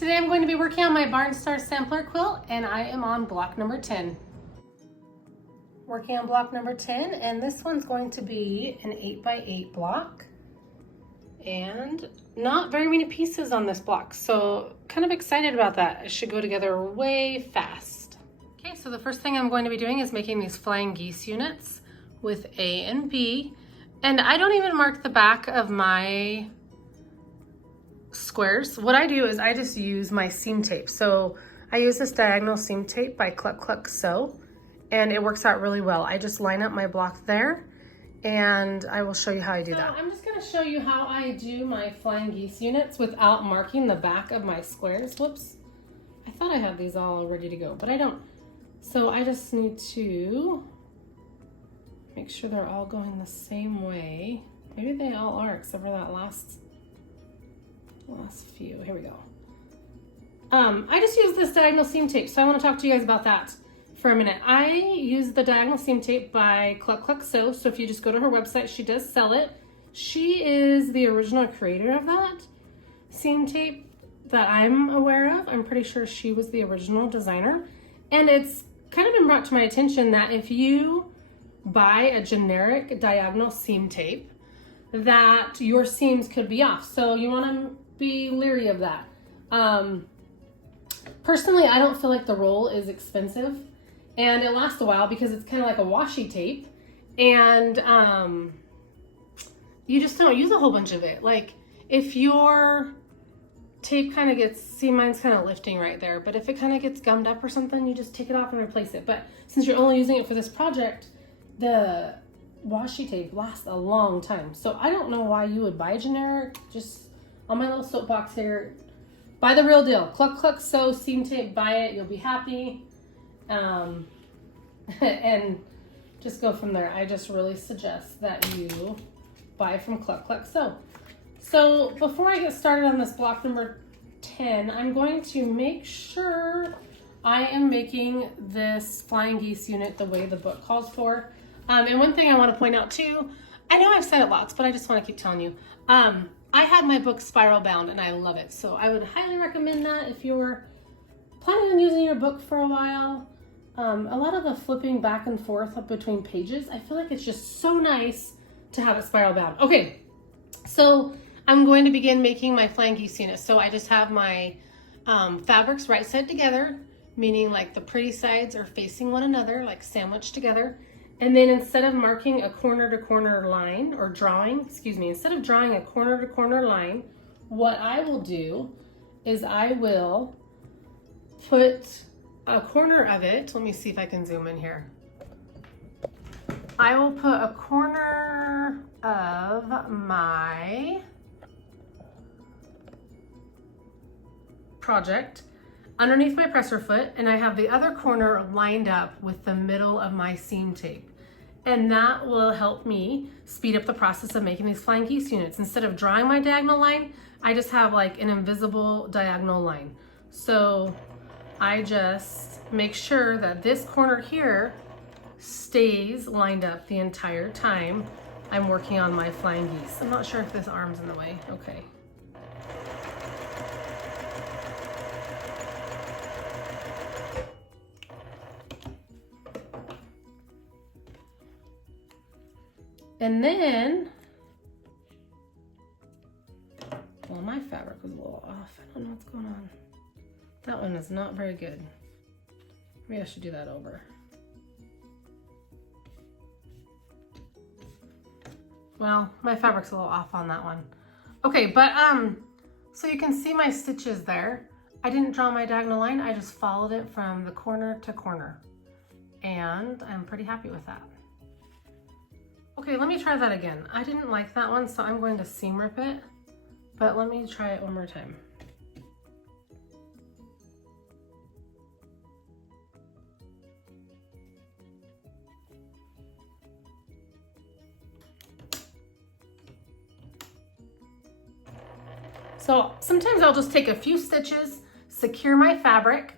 Today I'm going to be working on my Barnstar sampler quilt and I am on block number 10. Working on block number 10, and this one's going to be an 8x8 block and not very many pieces on this block, so kind of excited about that. It should go together way fast. Okay, so the first thing I'm going to be doing is making these flying geese units with A and B, and I don't even mark the back of my squares. What I do is I just use my seam tape. So I use this diagonal seam tape by Cluck Sew, and it works out really well. I just line up my block there, and I will show you how I do that. I'm just going to show you how I do my flying geese units without marking the back of my squares. Whoops. I thought I had these all ready to go, but I don't. So I just need to make sure they're all going the same way. Maybe they all are, except for that last few. Here we go. I just use this diagonal seam tape, so I want to talk to you guys about that for a minute. I use the diagonal seam tape by Cluck Sew, so if you just go to her website, she does sell it. She is the original creator of that seam tape that I'm aware of. I'm pretty sure she was the original designer, and it's kind of been brought to my attention that if you buy a generic diagonal seam tape, that your seams could be off, so you want to be leery of that. Personally, I don't feel like the roll is expensive, and it lasts a while because it's kind of like a washi tape, and you just don't use a whole bunch of it. Like if your tape kind of gets, see, mine's kind of lifting right there, but if it kind of gets gummed up or something, you just take it off and replace it. But since you're only using it for this project, the washi tape lasts a long time. So I don't know why you would buy a generic. Just on my little soapbox here, buy the real deal. Cluck Sew seam tape, buy it, you'll be happy. And just go from there. I just really suggest that you buy from Cluck Sew. So before I get started on this block number 10, I'm going to make sure I am making this flying geese unit the way the book calls for. And one thing I want to point out too, I know I've said it lots, but I just want to keep telling you, I had my book spiral bound and I love it. So I would highly recommend that if you're planning on using your book for a while. A lot of the flipping back and forth between pages, I feel like it's just so nice to have it spiral bound. Okay, so I'm going to begin making my flying geese unit. So I just have my fabrics right side together, meaning like the pretty sides are facing one another, like sandwiched together. And then instead of marking a corner to corner line, or drawing, instead of drawing a corner to corner line, what I will do is I will put a corner of it. Let me see if I can zoom in here. I will put a corner of my project underneath my presser foot, and I have the other corner lined up with the middle of my seam tape. And that will help me speed up the process of making these flying geese units. Instead of drawing my diagonal line, I just have like an invisible diagonal line. So I just make sure that this corner here stays lined up the entire time I'm working on my flying geese. I'm not sure if this arm's in the way. Okay. And then, well, my fabric was a little off. I don't know what's going on. That one is not very good. Maybe I should do that over. Well, my fabric's a little off on that one. Okay, but so you can see my stitches there. I didn't draw my diagonal line. I just followed it from the corner to corner. And I'm pretty happy with that. Okay, let me try that again. I didn't like that one, so I'm going to seam rip it, but let me try it one more time. So sometimes I'll just take a few stitches, secure my fabric,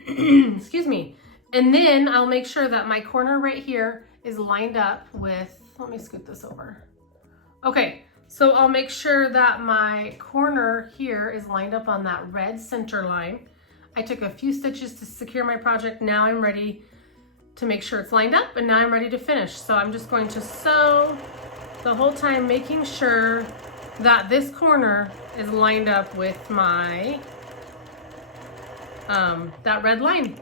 excuse me, and then I'll make sure that my corner right here is lined up with, let me scoot this over. Okay, So I'll make sure that my corner here is lined up on that red center line. I took a few stitches to secure my project. Now I'm ready to make sure it's lined up, and now I'm ready to finish. So I'm just going to sew the whole time, making sure that this corner is lined up with my, that red line.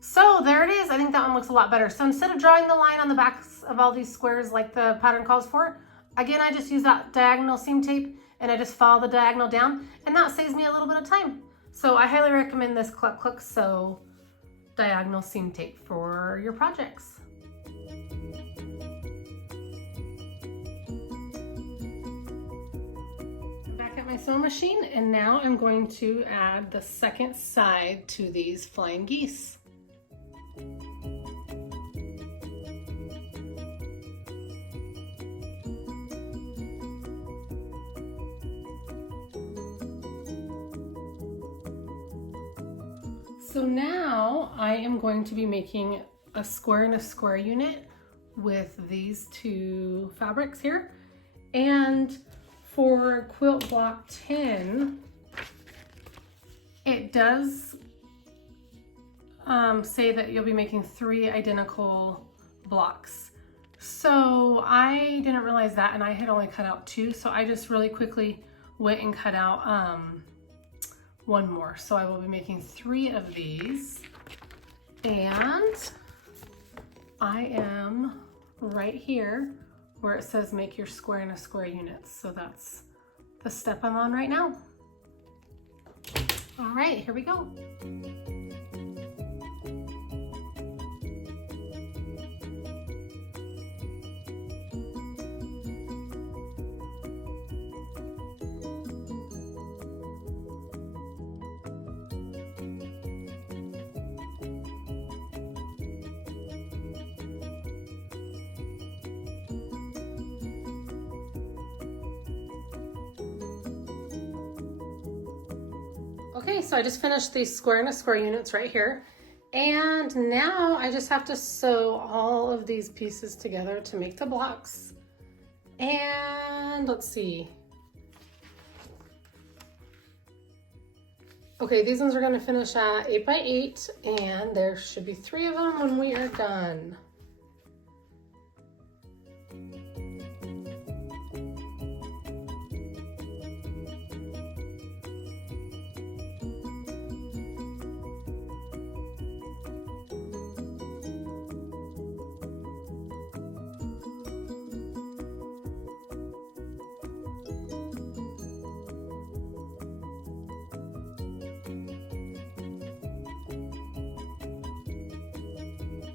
So there it is. I think that one looks a lot better. So instead of drawing the line on the backs of all these squares like the pattern calls for, again, I just use that diagonal seam tape and I just follow the diagonal down, and that saves me a little bit of time. So I highly recommend this Cluck Cluck Sew diagonal seam tape for your projects. I'm back at my sewing machine, and now I'm going to add the second side to these flying geese. So now I am going to be making a square and a square unit with these two fabrics here. And for quilt block 10, it does say that you'll be making 3 identical blocks. So I didn't realize that, and I had only cut out 2. So I just really quickly went and cut out 1 more. So I will be making 3 of these, and I am right here where it says make your square and a square units. So that's the step I'm on right now. All right, here we go. Okay, so I just finished these square and a square units right here. And now I just have to sew all of these pieces together to make the blocks. And let's see. Okay, these ones are gonna finish at 8 by 8, and there should be 3 of them when we are done.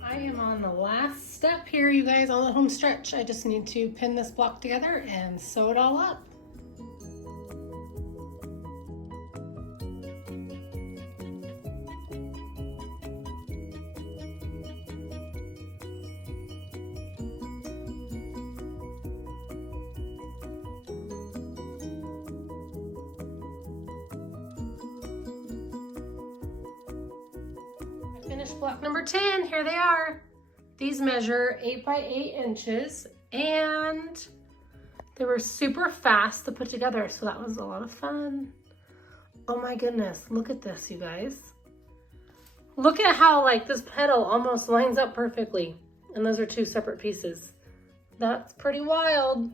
I am on the last step here, you guys, on the home stretch. I just need to pin this block together and sew it all up. Finished block number 10, here they are. These measure 8 by 8 inches, and they were super fast to put together, so that was a lot of fun. Oh my goodness, look at this, you guys. Look at how like this petal almost lines up perfectly, and those are 2 separate pieces. That's pretty wild.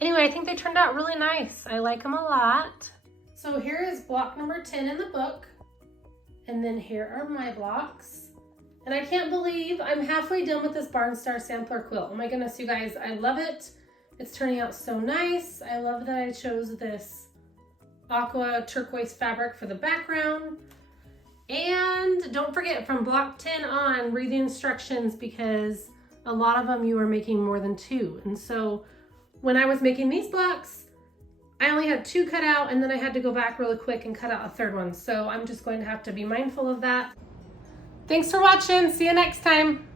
Anyway, I think they turned out really nice. I like them a lot. So here is block number 10 in the book. And then here are my blocks. And I can't believe I'm halfway done with this Barn Star sampler quilt. Oh my goodness, you guys, I love it. It's turning out so nice. I love that I chose this aqua turquoise fabric for the background. And don't forget, from block 10 on, read the instructions, because a lot of them you are making more than 2. And so when I was making these blocks, I only had 2 cut out, and then I had to go back really quick and cut out a 3rd one. So I'm just going to have to be mindful of that. Thanks for watching. See you next time.